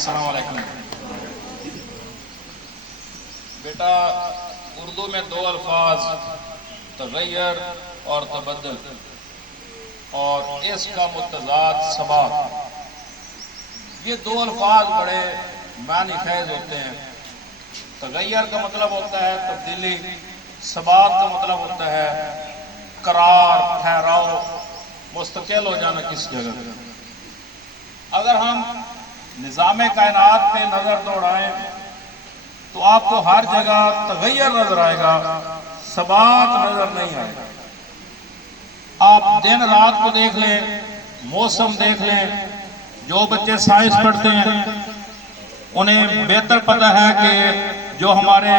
السلام علیکم۔ بیٹا اردو میں دو الفاظ تغیر اور تبدل اور اس کا متضاد ثبات، یہ دو الفاظ بڑے معنی خیز ہوتے ہیں۔ تغیر کا مطلب ہوتا ہے تبدیلی، ثبات کا مطلب ہوتا ہے قرار، ٹھہراؤ، مستقل ہو جانا کسی جگہ۔ اگر ہم نظام کائنات پہ نظر دوڑائیں تو آپ کو ہر جگہ تغیر نظر آئے گا، ثبات نظر نہیں آئے گا۔ آپ دن رات کو دیکھ لیں، موسم دیکھ لیں، جو بچے سائنس پڑھتے ہیں انہیں بہتر پتہ ہے کہ جو ہمارے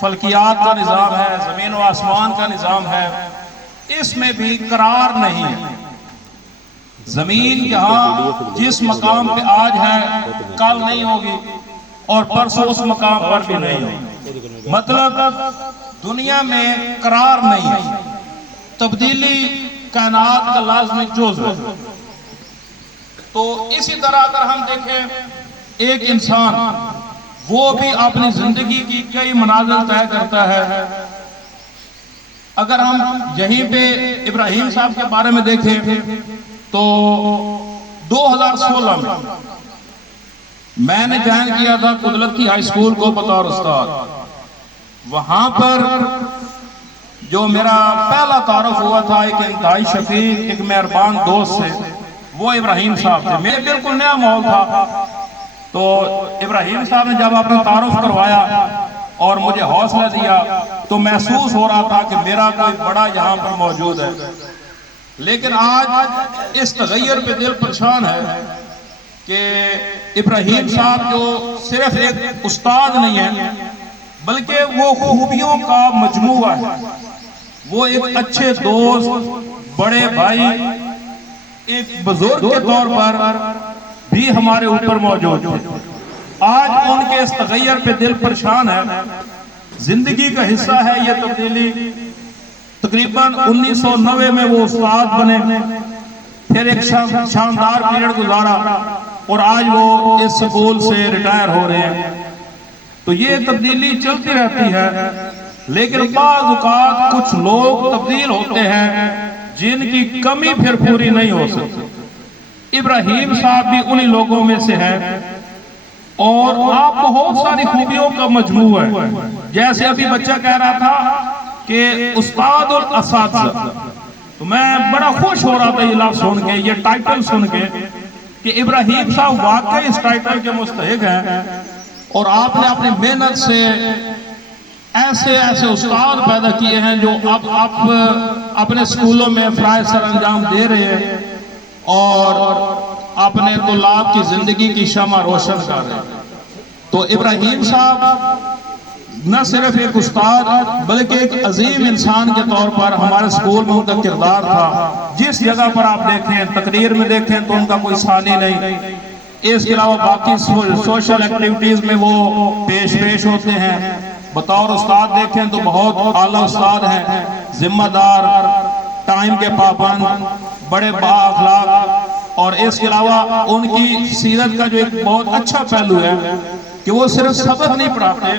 فلکیات کا نظام ہے، زمین و آسمان کا نظام ہے، اس میں بھی قرار نہیں ہے۔ زمین جہاں جس مقام پہ آج ہے کل نہیں ہوگی اور پرسوں اس مقام پر بھی نہیں ہوگی۔ مطلب دنیا میں قرار نہیں ہے، تبدیلی کائنات کا لازمی جزو ہے۔ تو اسی طرح اگر ہم دیکھیں ایک انسان، وہ بھی اپنی زندگی کی کئی منازل طے کرتا ہے۔ اگر ہم یہیں پہ ابراہیم صاحب کے بارے میں دیکھیں تو 2016 میں نے جوائن کیا تھا قدرتی ہائی اسکول کو بطور استاد۔ وہاں پر جو میرا پہلا تعارف ہوا تھا ایک انتہائی شفیق، ایک مہربان دوست سے، وہ ابراہیم صاحب تھے۔ میرے بالکل نیا ماحول تھا، تو ابراہیم صاحب نے جب اپنا تعارف کروایا اور مجھے حوصلہ دیا تو محسوس ہو رہا تھا کہ میرا کوئی بڑا یہاں پر موجود ہے۔ لیکن آج اس تغیر پہ دل پریشان ہے کہ ابراہیم صاحب جو صرف ایک استاد نہیں ہے بلکہ وہ خوبیوں کا مجموعہ ہے، وہ ایک اچھے دوست، بڑے بھائی، ایک بزرگ کے طور پر بھی ہمارے اوپر موجود ہے۔ آج ان کے اس تغیر پہ دل پریشان ہے۔ زندگی کا حصہ ہے یہ تبدیلی۔ تقریباً 1990 میں وہ استاد بنے، پھر ایک شاندار پیریڈ گزارا اور آج وہ اس سکول سے ریٹائر ہو رہے ہیں۔ تو یہ تبدیلی چلتی رہتی ہے، لیکن بعض اوقات کچھ لوگ تبدیل ہوتے ہیں جن کی کمی پھر پوری نہیں ہو سکتی۔ ابراہیم صاحب بھی انہی لوگوں میں سے ہیں، اور آپ بہت ساری خوبیوں کا مجموعہ ہے۔ جیسے ابھی بچہ کہہ رہا تھا کہ استاد الاساتذہ، تو میں بڑا خوش ہو رہا تھا یہ لفظ سن کے، یہ ٹائٹل سن کے، کہ ابراہیم صاحب واقعی اس ٹائٹل کے مستحق ہیں، اور آپ نے اپنی محنت سے ایسے استاد پیدا کیے ہیں جو اب اپنے سکولوں میں فرائض سر انجام دے رہے ہیں اور اپنے طلاب کی زندگی کی شمع روشن کر رہے ہیں۔ تو ابراہیم صاحب نہ صرف ایک استاد بلکہ ایک عظیم انسان کے طور پر ہمارے سکول میں ان کا کردار تھا۔ جس جگہ پر آپ دیکھیں، تقریر میں دیکھیں تو ان کا کوئی ثانی نہیں، اس کے علاوہ باقی سوشل ایکٹیویٹیز میں وہ پیش ہوتے ہیں۔ بطور استاد دیکھیں تو بہت اعلیٰ استاد ہیں، ذمہ دار، ٹائم کے پابند، بڑے با اخلاق، اور اس کے علاوہ ان کی سیرت کا جو ایک بہت اچھا پہلو ہے کہ وہ صرف سبق نہیں پڑھاتے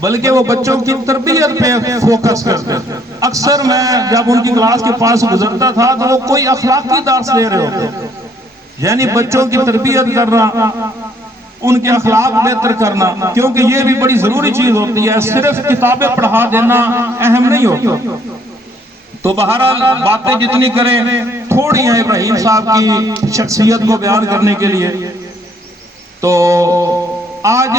بلکہ وہ بچوں کی تربیت پہ فوکس کرتے ہیں۔ اکثر میں جب ان کی کلاس کے پاس گزرتا تھا تو وہ کوئی اخلاقی درس دے رہے ہوتے، یعنی بچوں کی تربیت کرنا، ان کے اخلاق بہتر کرنا، کیونکہ یہ بھی بڑی ضروری چیز ہوتی ہے، صرف کتابیں پڑھا دینا اہم نہیں ہوتا۔ تو بہرحال باتیں جتنی کریں تھوڑی ہیں ابراہیم صاحب کی شخصیت کو بیان کرنے کے لیے۔ تو آج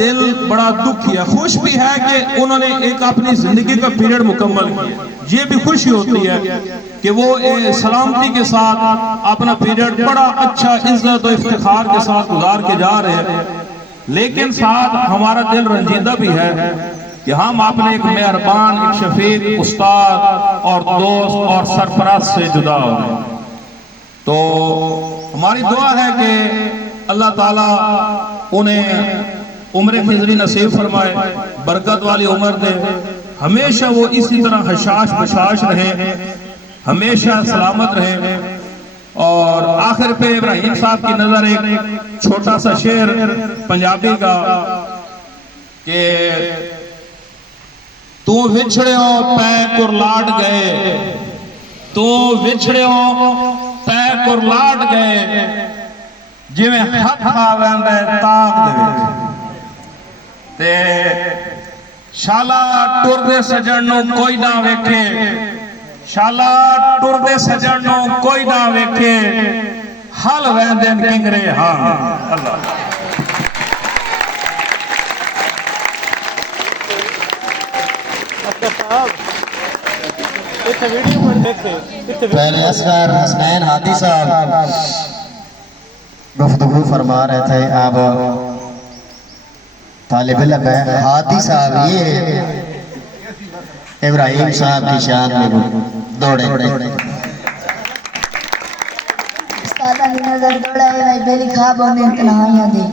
دل بڑا دکھی ہے، خوش بھی ہے کہ انہوں نے ایک اپنی زندگی کا پیریڈ مکمل کیا۔ یہ بھی خوشی ہوتی ہے کہ وہ سلامتی کے ساتھ اپنا پیریڈ بڑا اچھا عزت و افتخار کے ساتھ گزار کے جا رہے ہیں، لیکن ساتھ ہمارا دل رنجیدہ بھی ہے کہ ہم اپنے ایک مہربان، ایک شفیق استاد اور دوست اور سرپرست سے جدا ہو رہے ہیں۔ تو ہماری دعا ہے کہ اللہ تعالیٰ انہیں عمر خضری نصیب فرمائے، برکت والی عمر دے، ہمیشہ وہ اسی طرح حشاش بشاش رہے، ہمیشہ سلامت رہے، اور آخر پہ ابراہیم صاحب کی نظر ایک چھوٹا سا شعر پنجابی کا کہ تو وچھڑیوں پے کرلاٹ گئے، تو وچھڑیوں پے کرلاٹ گئے، جویں ہتھ آویندے تاک دے وچ تے شالا ٹردے سجن نو کوئی نہ ویکھے، شالا ٹردے سجن نو کوئی نہ ویکھے، حل ویندن کنگرے ہاں اللہ۔ پہلے اصغر حسنین ہادی صاحب گفتگو فرما رہے تھے، اب طالب علم ہے ہادی صاحب یہ ابراہیم صاحب کی شان میں دوڑے۔ استادہ کی نظر دوڑا ہے بیلی خوابوں نے تنہائیاں دی،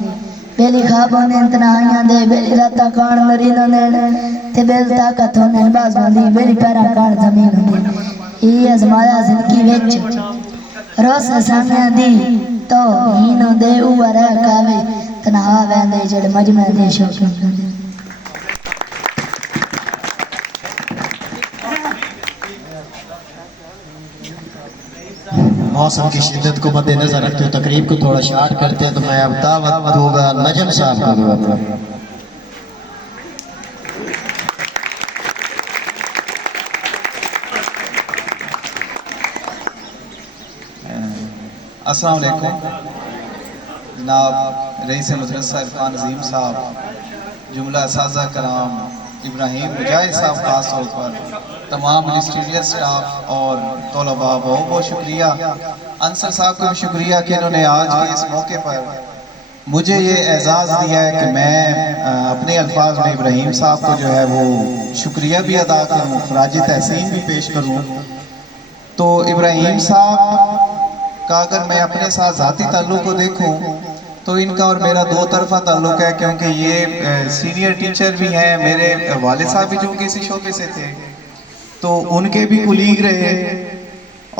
بیلی خوابوں نے تنہائیاں دے، بیلی راتا کان مرینوں نے تے بیل طاقت ہونے باز ہوندی، بیلی پیرا کان زمین ہوندی، یہ ازمایا زندگی وچ روس سامیاں دی تو ہینوں دے اوہ رہ کاوے تنہا ویندے جڑ مجمع دے شوقوں دے۔ موسم کی شدت کو مد نظر رکھتے ہوئے تقریب کو تھوڑا شارٹ کرتے ہیں، تو میں اب دعوت ہوگا نجم صاحب کو دعا پر۔ السلام علیکم جناب رئیس مدرسہ عرفان عظیم صاحب، جملہ اساتذہ کرام، ابراہیم مجاہد صاحب خاص طور پر، تمام منسٹریل سٹاف اور طلباء، بہت بہت شکریہ۔ انصر صاحب کو بھی شکریہ کہ انہوں نے آج کے اس موقع پر مجھے یہ اعزاز دیا ہے کہ میں اپنے الفاظ میں ابراہیم صاحب کو جو ہے وہ شکریہ بھی ادا کروں، خراج تحسین بھی پیش کروں۔ تو ابراہیم صاحب کا اگر میں اپنے ساتھ ذاتی تعلق کو دیکھوں تو ان کا اور میرا دو طرفہ تعلق ہے، کیونکہ یہ سینئر ٹیچر بھی ہیں، میرے والد صاحب بھی جو کہ اسی شعبے سے تھے تو ان کے بھی کولیگ رہے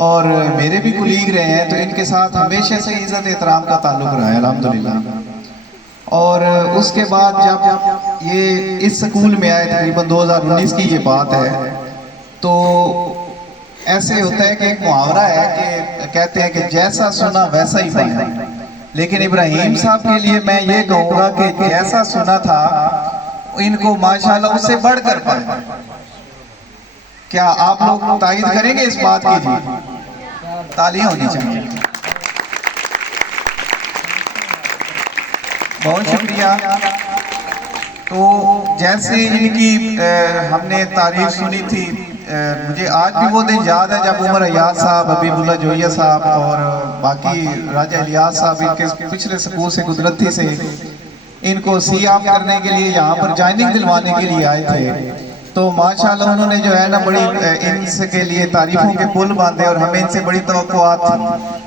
اور میرے بھی کولیگ رہے ہیں، تو ان کے ساتھ ہمیشہ سے عزت احترام کا تعلق رہا ہے الحمدللہ۔ اور اس کے بعد جب یہ اس سکول میں آئے، تقریباً 2019 کی یہ بات ہے، تو ایسے ہوتا ہے کہ ایک محاورہ ہے کہ کہتے ہیں کہ جیسا سنا ویسا ہی پایا، لیکن ابراہیم صاحب کے لیے میں یہ کہوں گا کہ جیسا سنا تھا ان کو ماشاءاللہ اس سے بڑھ کر پایا۔ کیا آپ لوگ تائید کریں گے اس بات کی؟ جی تالیاں ہونی چاہیے۔ بہت شکریہ۔ تو جیسے ان کی ہم نے تعریف سنی تھی، مجھے آج بھی وہ دن یاد ہے جب عمر ایاز صاحب، حبیب اللہ جوہیہ صاحب اور باقی راجہ الیاس صاحب ان کے پچھلے سکول سے قدرتی سے ان کو سی آف کرنے کے لیے یہاں پر جوائننگ دلوانے کے لیے آئے تھے، تو ماشاءاللہ انہوں نے جو ہے نا بڑی ان سے کے لیے تعریفوں کے پل باندھے اور ہمیں ان سے بڑی توقعات تھی۔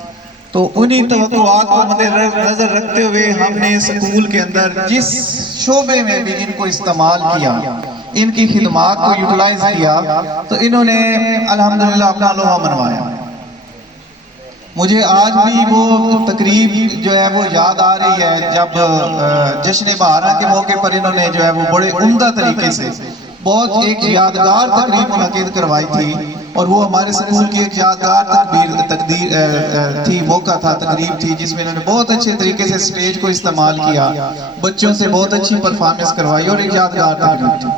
تو انہی توقعات کو مد نظر رکھتے ہوئے ہم نے سکول کے اندر جس شعبے میں بھی ان کو استعمال کیا، ان کی خدمات کو یوٹیلائز کیا، تو انہوں نے الحمدللہ اپنا لوہا منوایا۔ مجھے آج بھی وہ تقریب جو ہے وہ یاد آ رہی ہے جب جشن بہارہ کے موقع پر انہوں نے جو ہے وہ بڑے عمدہ طریقے سے بہت ایک یادگار تقریب منعقد کروائی تھی، اور وہ ہمارے سکول کی ایک یادگار تقریر تھی، موقع تھا، تقریب تھی، جس میں انہوں نے بہت اچھے طریقے سے سٹیج کو استعمال کیا، بچوں سے بہت اچھی پرفارمنس کروائی اور ایک یادگار تقریب تھی۔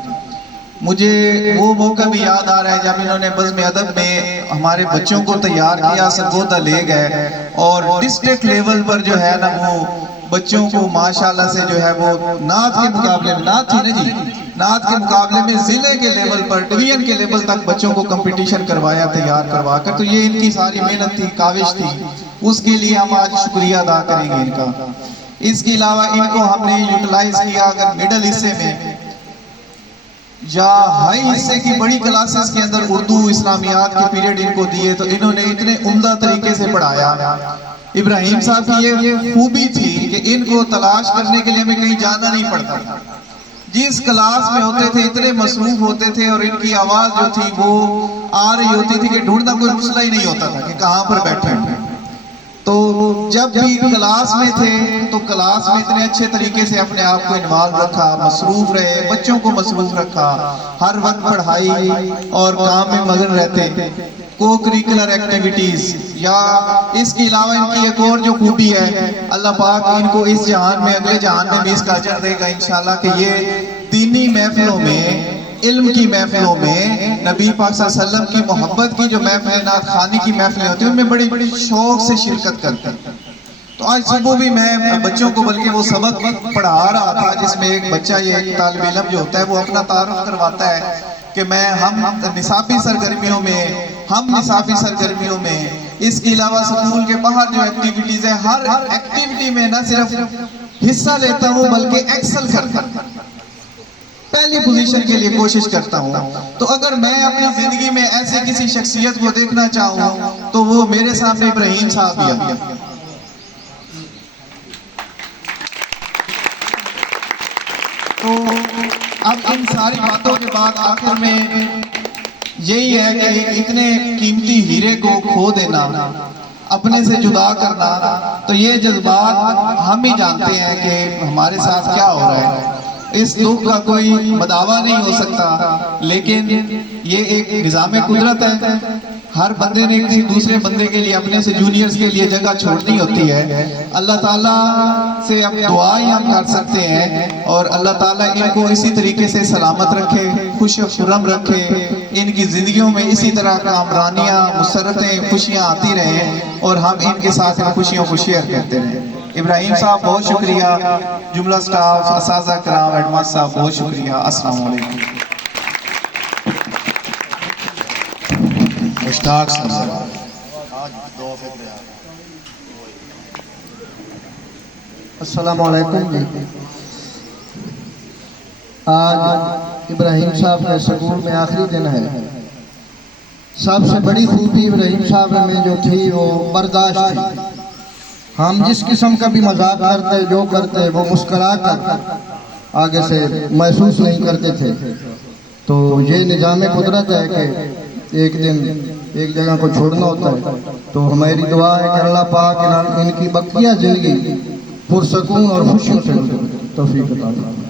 مجھے وہ موقع بھی یاد آ رہا ہے جب انہوں نے بزم ادب میں ہمارے بچوں کو تیار کیا، سرگودا لے گئے اور ڈسٹرکٹ لیول پر جو ہے نا وہ بچوں کو ماشاءاللہ سے جو ہے وہ نعت کے مقابلے میں، نعت تھی نا جی، نعت کے مقابلے میں ضلع کے لیول پر، ڈویژن کے لیول تک بچوں کو کمپٹیشن کروایا تیار کروا کر، تو یہ ان کی ساری محنت تھی، کاوش تھی، اس کے لیے ہم آج شکریہ ادا کریں گے ان کا۔ اس کے علاوہ ان کو ہم نے یوٹیلائز کیا اگر مڈل حصے میں یا ہائی حصے کی بڑی کلاسز کے اندر اردو اسلامیات کے پیریڈ ان کو دیے، تو انہوں نے اتنے عمدہ طریقے سے پڑھایا۔ ابراہیم صاحب کی یہ خوبی تھی کہ ان کو تلاش کرنے کے لیے ہمیں کہیں جانا نہیں پڑتا تھا، جس کلاس میں ہوتے تھے اتنے مصروف ہوتے تھے، اور ان کی آواز جو تھی وہ آ رہی ہوتی تھی کہ ڈھونڈنا کوئی مسئلہ ہی نہیں ہوتا تھا کہ کہاں پر بیٹھے ہیں۔ تو جب بھی کلاس میں تھے تو کلاس میں اتنے اچھے طریقے سے اپنے آپ کو انوالو رکھا، مصروف رہے، بچوں کو مصروف رکھا، ہر وقت پڑھائی اور کام میں مگن رہتے، کو کریکولر ایکٹیویٹیز، یا اس کے علاوہ ان کی ایک اور جو خوبی ہے، اللہ پاک ان کو اس جہان میں اگلے جہان میں بھی اس کا اجر دے گا انشاءاللہ، کہ یہ دینی محفلوں میں، علم کی محفلوں میں، نبی پاک صلی اللہ علیہ وسلم کی محبت کی جو محفلیں، نعت خوانی کی محفلیں ہوتی ہیں، ان میں بڑی بڑی شوق سے شرکت کرتے ہیں۔ تو آج صبح بھی میں بچوں کو بلکہ وہ سبق پڑھا رہا تھا جس میں ایک بچہ، یہ ایک طالب علم جو ہوتا ہے، وہ اپنا تعارف کرواتا ہے کہ ہم نصابی سرگرمیوں میں، اس کے علاوہ سکول کے باہر جو ایکٹیویٹیز ہیں، ہر ایکٹیویٹی میں نہ صرف حصہ لیتا ہوں بلکہ ایکسل کرتا ہوں، پہلی پوزیشن کے لیے کوشش کرتا ہوں۔ تو اگر میں اپنی زندگی میں ایسے کسی شخصیت کو دیکھنا چاہوں تو وہ میرے سامنے ابراہیم صاحب ہی ہیں۔ تو اب ان ساری باتوں کے بعد آخر میں یہی ہے کہ اتنے قیمتی ہیرے کو کھو دینا، اپنے سے جدا کرنا، تو یہ جذبات ہم ہی جانتے ہیں کہ ہمارے ساتھ کیا ہو رہا ہے۔ اس دکھ کا کوئی مداوع نہیں ہو سکتا، لیکن یہ ایک نظام قدرت ہے۔ ہر بندے نے کسی دوسرے بندے کے لیے، اپنے سے جونیئرز کے لیے جگہ چھوڑنی ہوتی ہے۔ اللہ تعالیٰ سے اب دعائیں ہم کر سکتے ہیں، اور اللہ تعالیٰ ان کو اسی طریقے سے سلامت رکھے، خوش و خرم رکھے، ان کی زندگیوں میں اسی طرح کامرانیاں، مسرتیں، خوشیاں آتی رہیں، اور ہم ان کے ساتھ ان خوشیوں کو شیئر کرتے رہیں۔ ابراہیم صاحب بہت شکریہ، جملہ سٹاف، اساتذہ کرام، ہیڈ ماسٹر صاحب بہت شکریہ۔ السلام علیکم۔ مشتاق صاحب، السلام علیکم جی۔ آج ابراہیم صاحب کے سکول میں آخری دن ہے۔ سب سے بڑی خوبی ابراہیم صاحب میں جو تھی وہ برداشت تھی۔ ہم جس قسم کا بھی مذاق کرتے، جو کرتے، وہ مسکرا کر آگے سے محسوس نہیں کرتے تھے۔ تو یہ نظام قدرت ہے کہ ایک دن ایک جگہ کو چھوڑنا ہوتا ہے، تو ہماری دعا ہے کہ اللہ پاک ان کی بقیہ زندگی پرسکون اور خوشیوں سے گزرے، توفیق عطا فرمائے۔